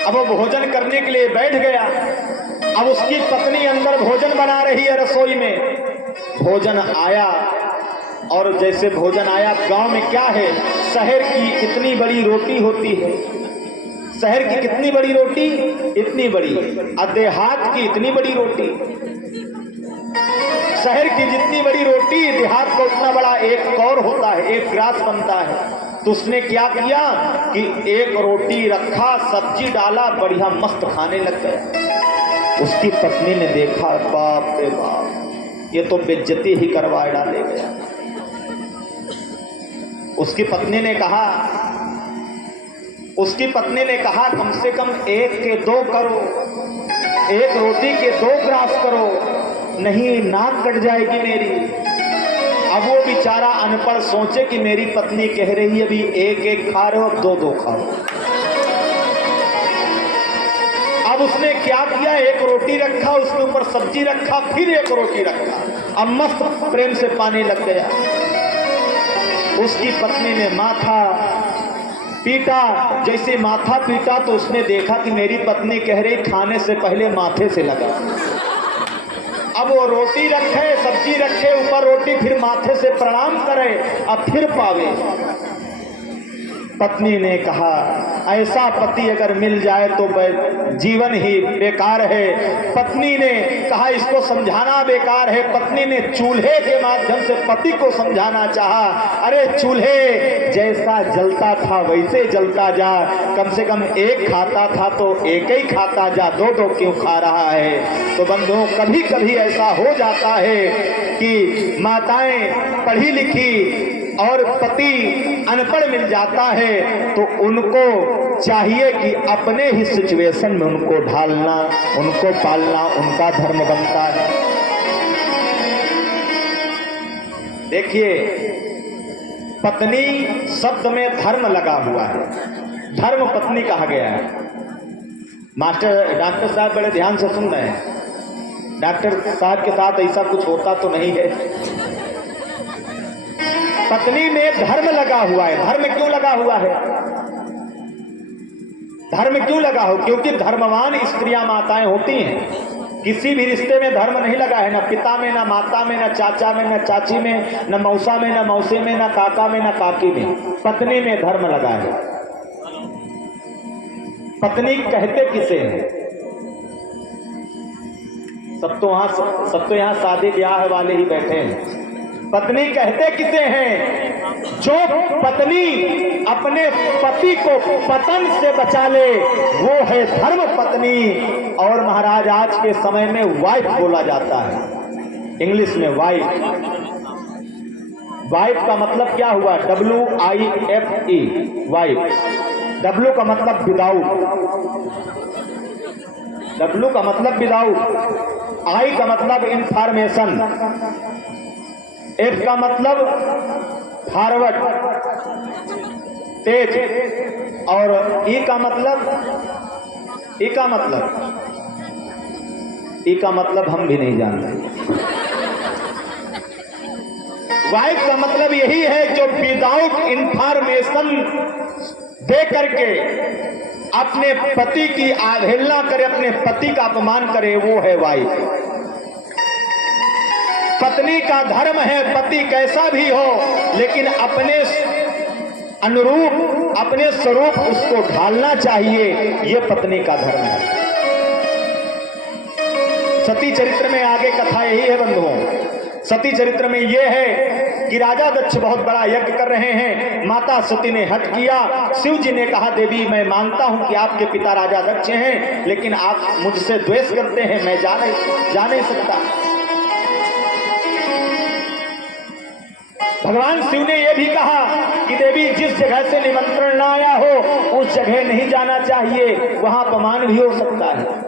अब वो भोजन करने के लिए बैठ गया। अब उसकी पत्नी अंदर भोजन बना रही है रसोई में। भोजन आया और जैसे भोजन आया, गांव में क्या है, शहर की इतनी बड़ी रोटी होती है, शहर की कितनी बड़ी रोटी, इतनी बड़ी, और देहात की इतनी बड़ी रोटी। शहर की जितनी बड़ी रोटी, देहात का उतना बड़ा एक कौर होता है, एक ग्रास बनता है। तो उसने क्या किया कि एक रोटी रखा, सब्जी डाला, बढ़िया मस्त खाने लग गया। उसकी पत्नी ने देखा, बाप रे बाप, ये तो बेइज्जती ही करवा डाले गया। उसकी पत्नी ने कहा कम से कम एक के दो करो, एक रोटी के दो ग्रास करो, नहीं नाक कट जाएगी मेरी। अब वो बेचारा अनपढ़ सोचे कि मेरी पत्नी कह रही है अभी एक एक खा रहे हो, अब दो दो खाओ। अब उसने क्या किया, एक रोटी रखा, उसके ऊपर सब्जी रखा, फिर एक रोटी रखा, अब मस्त प्रेम से पाने लग गया। उसकी पत्नी ने माथा पीटा। जैसे माथा पीटा तो उसने देखा कि मेरी पत्नी कह रही खाने से पहले माथे से लगा। अब वो रोटी रखे, सब्जी रखे, ऊपर रोटी, फिर माथे से प्रणाम करे, अब फिर पावे। पत्नी ने कहा ऐसा पति अगर मिल जाए तो जीवन ही बेकार है। पत्नी ने कहा इसको समझाना बेकार है। पत्नी ने चूल्हे के माध्यम से पति को समझाना चाहा, अरे चूल्हे जैसा जलता था वैसे जलता जा, कम से कम एक खाता था तो एक ही खाता जा, दो दो क्यों खा रहा है। तो बंधुओं, कभी कभी ऐसा हो जाता है कि माताएं पढ़ी लिखी और पति अनपढ़ मिल जाता है, तो उनको चाहिए कि अपने ही सिचुएशन में उनको ढालना, उनको पालना उनका धर्म बनता है। देखिए, पत्नी शब्द में धर्म लगा हुआ है, धर्म पत्नी कहा गया है। डॉक्टर साहब बड़े ध्यान से सुन रहे हैं। डॉक्टर साहब के साथ ऐसा कुछ होता तो नहीं है। पत्नी में धर्म लगा हुआ है। धर्म क्यों लगा हुआ है? धर्म क्यों लगा हो? क्योंकि धर्मवान स्त्रियां माताएं होती हैं। किसी भी रिश्ते में धर्म नहीं लगा है, ना पिता में, ना माता में, ना चाचा में, ना चाची में, ना मौसा में, ना मौसी में, ना काका में, ना काकी में। पत्नी में धर्म लगा है। पत्नी कहते किसे हैं? सब तो यहाँ शादी ब्याह वाले ही बैठे हैं। पत्नी कहते किसे हैं? जो पत्नी अपने पति को पतन से बचा ले, वो है धर्म पत्नी। और महाराज आज के समय में वाइफ बोला जाता है, इंग्लिश में वाइफ। वाइफ का मतलब क्या हुआ? WIFE, wife. W का मतलब विदाउट, W का मतलब विदाउट, I का मतलब इंफॉर्मेशन, F का मतलब फॉरवर्ड, तेज, और E का मतलब हम भी नहीं जानते। वाइफ का मतलब यही है जो विदाउट इंफॉर्मेशन दे करके अपने पति की अवहेलना करे, अपने पति का अपमान करे, वो है वाइफ। पत्नी का धर्म है पति कैसा भी हो, लेकिन अपने अनुरूप, अपने स्वरूप उसको ढालना चाहिए, ये पत्नी का धर्म है। सती चरित्र में आगे कथा यही है बंधुओं। सती चरित्र में यह है कि राजा दक्ष बहुत बड़ा यज्ञ कर रहे हैं। माता सती ने हट किया। शिव जी ने कहा देवी मैं मानता हूं कि आपके पिता राजा दक्ष हैं, लेकिन आप मुझसे द्वेष करते हैं, मैं जा नहीं सकता। भगवान शिव ने यह भी कहा कि देवी जिस जगह से निमंत्रण न आया हो उस जगह नहीं जाना चाहिए, वहां अपमान भी हो सकता है।